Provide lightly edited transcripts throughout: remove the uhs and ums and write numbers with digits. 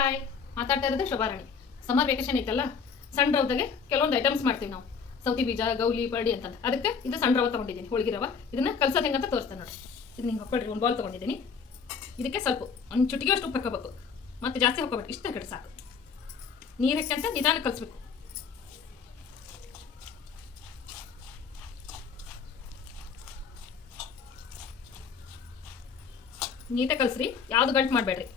Hi, ಮಾತಾಡ್ತಾ ಇರೋದು Shobharani. Summer vacation ಐತಲ್ಲ, ಸಣ್ಣ ರವದಾಗೆ ಕೆಲವೊಂದು ಐಟಮ್ಸ್ ಮಾಡ್ತೀವಿ ನಾವು. ಸೌತಿ ಬೀಜ, ಗೌಲಿ, ಪರಡಿ ಅಂತಂದು. ಅದಕ್ಕೆ ಇದು ಸಣ್ಣ ರವ ತೊಗೊಂಡಿದ್ದೀನಿ, ಹೋಳಿಗೆ ರವ. ಇದನ್ನ ಕಲ್ಸೋದು ಹೆಂಗಂತ ತೋರಿಸ್ತೇನೆ ನೋಡಿ. ಇದು ಹಿಂಗೆ ಹಾಕೊಳ್ರಿ, ಒಂದು ಬಾಲ್ ತೊಗೊಂಡಿದ್ದೀನಿ. ಇದಕ್ಕೆ ಸ್ವಲ್ಪ ಒಂದು ಚುಟಿಗೆ ಅಷ್ಟು ಉಪ್ಪು ಹಾಕೋಬೇಕು, ಮತ್ತು ಜಾಸ್ತಿ ಹಾಕೋಬೇಕು. ಇಷ್ಟ ಕಡೆ ಸಾಕು. ನೀರು ಹಾಕಂತ ನಿಧಾನ ಕಲಿಸ್ಬೇಕು. ನೀಟಾಗಿ ಕಲಿಸ್ರಿ, ಯಾವುದು ಗಂಟು ಮಾಡಬೇಡ್ರಿ.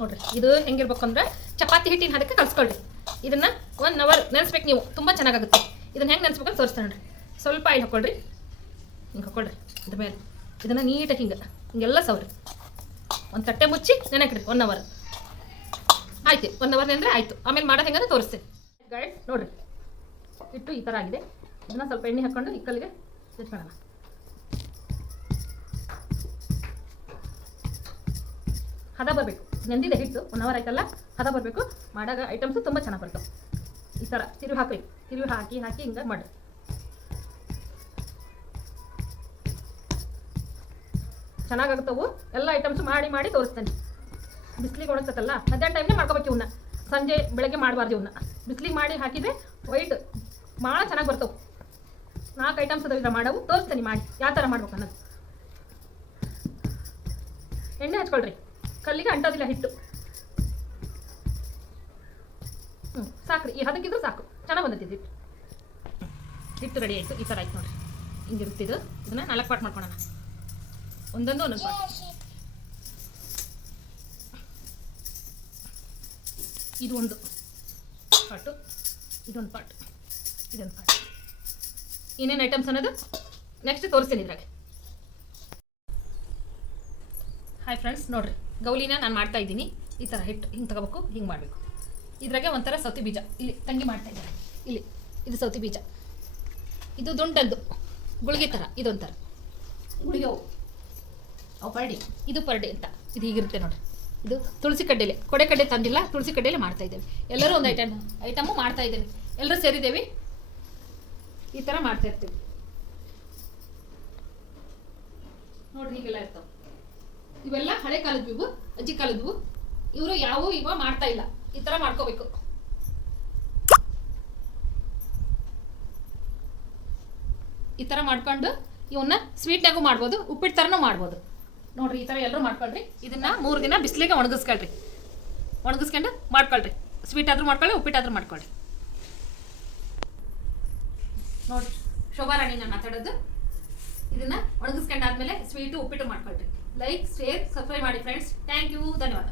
ನೋಡ್ರಿ, ಇದು ಹೆಂಗಿರ್ಬೇಕು ಅಂದ್ರೆ ಚಪಾತಿ ಹಿಟ್ಟಿನ ಅದಕ್ಕೆ ಕಲ್ಸ್ಕೊಳ್ರಿ. ಇದನ್ನ 1 ಅವರ್ ನೆನೆಸ್ಬೇಕು ನೀವು, ತುಂಬ ಚೆನ್ನಾಗಾಗುತ್ತೆ. ಇದನ್ನ ಹೆಂಗೆ ನೆನೆಸ್ಬೇಕಂತ ತೋರಿಸ್ತಾನೆ ನೋಡ್ರಿ. ಸ್ವಲ್ಪ ಆಯಿಲ್ ಹಾಕೊಳ್ರಿ, ಹಿಂಗೆ ಹಾಕೊಳ್ರಿ. ಇದ್ರ ಮೇಲೆ ಇದನ್ನ ನೀಟಾಗಿ ಹಿಂಗೆಲ್ಲ ಸವ್ರಿ. ಒಂದು ತಟ್ಟೆ ಮುಚ್ಚಿ ನೆನಕ್ರಿ 1 ಅವರ್. ಆಯ್ತು, 1 ಅವರ್ ನೆಂದ್ರೆ ಆಯ್ತು. ಆಮೇಲೆ ಮಾಡೋದು ಹೆಂಗಂದ್ರೆ ತೋರಿಸ್ತೇನೆ. ಗೈಡ್ ನೋಡ್ರಿ, ಹಿಟ್ಟು ಈ ಥರ ಆಗಿದೆ. ಇದನ್ನ ಸ್ವಲ್ಪ ಎಣ್ಣೆ ಹಾಕ್ಕೊಂಡು ಇಕ್ಕಲ್ಲಿಗೆ ಇಟ್ಕೊಳ್ಳೋಣ. ಹದ ಬರಬೇಕು, ನೆಂದಿದೆ ಹಿಟ್ಟು 1 ಅವರ್ ಆಯ್ತಲ್ಲ, ಹದ ಬರಬೇಕು. ಮಾಡಾಗ ಐಟಮ್ಸು ತುಂಬ ಚೆನ್ನಾಗಿ ಬರ್ತವೆ. ಈ ಥರ ತಿರುವಿ ಹಾಕಿ ಹಿಂಗೆ ಮಾಡಿ. ಚೆನ್ನಾಗಾಗ್ತವು ಎಲ್ಲ ಐಟಮ್ಸು ಮಾಡಿ ತೋರಿಸ್ತೇನೆ. ಬಿಸಿಲಿಗೆ ಒಣಗ್ತತ್ತಲ್ಲ, ಮಧ್ಯಾಹ್ನ ಟೈಮ್ನೇ ಮಾಡ್ಕೋಬೇಕು. ಇವನ್ನ ಸಂಜೆ ಬೆಳಗ್ಗೆ ಮಾಡಬಾರ್ದು. ಇವನ್ನ ಬಿಸಿಲಿಗೆ ಮಾಡಿ ಹಾಕಿದರೆ ವೈಟ್ ಭಾಳ ಚೆನ್ನಾಗಿ ಬರ್ತವೆ. 4 ಐಟಮ್ಸ್ ಅದಾವ ಮಾಡವು, ತೋರಿಸ್ತೇನೆ ಮಾಡಿ ಯಾವ ಥರ ಮಾಡ್ಬೇಕು ಅನ್ನೋದು. ಎಣ್ಣೆ ಹಚ್ಕೊಳ್ರಿ, ಕಲ್ಲಿಗೆ ಅಂಟೋದಿಲ್ಲ ಹಿಟ್ಟು. ಸಾಕ್ರಿ, ಈ ಹದಕ್ಕಿದ್ರು ಸಾಕು. ಚೆನ್ನಾಗಿ ಬಂದೈತಿ ಹಿಟ್ಟು ರೆಡಿ ಆಯಿತು. ಈ ಥರ ಆಯ್ತು ನೋಡ್ರಿ, ಹಿಂಗಿರುತ್ತಿದ್ದು. ಇದನ್ನ 4 ಪಾರ್ಟ್ ಮಾಡ್ಕೊಳ್ಳೋಣ, ಒಂದೊಂದು ಪಾರ್ಟ್. ಇದು ಒಂದು ಪಾರ್ಟು, ಇದೊಂದು ಪಾರ್ಟ್, ಇದೊಂದು ಪಾರ್ಟ್. ಏನೇನು ಐಟಮ್ಸ್ ಅನ್ನೋದು ನೆಕ್ಸ್ಟ್ ತೋರಿಸ್ತೀನಿ ಇದ್ರಾಗೆ. ಹಾಯ್ ಫ್ರೆಂಡ್ಸ್, ನೋಡ್ರಿ, ಗೌಲಿನ ನಾನು ಮಾಡ್ತಾ ಇದ್ದೀನಿ. ಈ ಥರ ಹಿಟ್ಟು ಹಿಂಗೆ ತಗೋಬೇಕು, ಹಿಂಗೆ ಮಾಡಬೇಕು. ಇದ್ರಾಗೆ ಒಂಥರ ಸೌತಿ ಬೀಜ ಇಲ್ಲಿ ತಂಗಿ ಮಾಡ್ತಾ ಇದ್ದಾರೆ. ಇಲ್ಲಿ ಇದು ಸೌತಿ ಬೀಜ, ಇದು ದುಂಡದ್ದು ಗುಳಿಗೆ ಥರ, ಇದೊಂಥರ ಗುಳಿಗೆ ಅವು ಪರಡಿ. ಇದು ಪರಡಿ ಅಂತ, ಇದು ಹೀಗಿರುತ್ತೆ ನೋಡ್ರಿ. ಇದು ತುಳಸಿ ಕಡ್ಡೆಲೆ, ಕೊಡೆ ಕಡ್ಡೆ ತಂದಿಲ್ಲ, ತುಳಸಿ ಕಡ್ಡೆಲೆ ಮಾಡ್ತಾ ಇದ್ದೇವೆ. ಎಲ್ಲರೂ ಒಂದು ಐಟಮು ಮಾಡ್ತಾ ಇದ್ದೇವೆ. ಎಲ್ಲರೂ ಸೇರಿದ್ದೇವೆ, ಈ ಥರ ಮಾಡ್ತಾ ಇರ್ತೀವಿ ನೋಡ್ರಿ. ಹೀಗೆಲ್ಲ ಇರ್ತಾವೆ. ಇವೆಲ್ಲ ಹಳೆ ಕಾಲದ್ವು, ಇವು ಅಜ್ಜಿ ಕಾಲದ್ವು. ಇವರು ಯಾವ ಇವ ಮಾಡ್ತಾ ಇಲ್ಲ. ಈ ತರ ಮಾಡ್ಕೋಬೇಕು. ಈ ತರ ಮಾಡ್ಕೊಂಡು ಇವನ್ನ ಸ್ವೀಟ್ನಾಗೂ ಮಾಡ್ಬೋದು, ಉಪ್ಪಿಟ್ಟು ತರನೂ ಮಾಡ್ಬೋದು. ನೋಡ್ರಿ, ಈ ತರ ಎಲ್ಲರೂ ಮಾಡ್ಕೊಳ್ರಿ. ಇದನ್ನ 3 ದಿನ ಬಿಸಿಲಿಗೆ ಒಣಗಿಸ್ಕೊಂಡು ಮಾಡ್ಕೊಳ್ರಿ. ಸ್ವೀಟ್ ಆದ್ರೂ ಮಾಡ್ಕೊಳ್ಳಿ, ಉಪ್ಪಿಟ್ಟಾದ್ರೂ ಮಾಡ್ಕೊಳ್ಳಿ. ನೋಡ್ರಿ, ಶೋಭಾರಾಣಿ ನಾನು ಮಾತಾಡೋದು. ಇದನ್ನ ಒಣಗಿಸ್ಕೊಂಡಾದ್ಮೇಲೆ ಸ್ವೀಟು ಉಪ್ಪಿಟ್ಟು ಮಾಡ್ಕೊಳ್ರಿ. ಲೈಕ್, ಶೇರ್, ಸಬ್ಸ್ಕ್ರೈಬ್ ಮಾಡಿ ಫ್ರೆಂಡ್ಸ್. ಥ್ಯಾಂಕ್ ಯು, ಧನ್ಯವಾದ.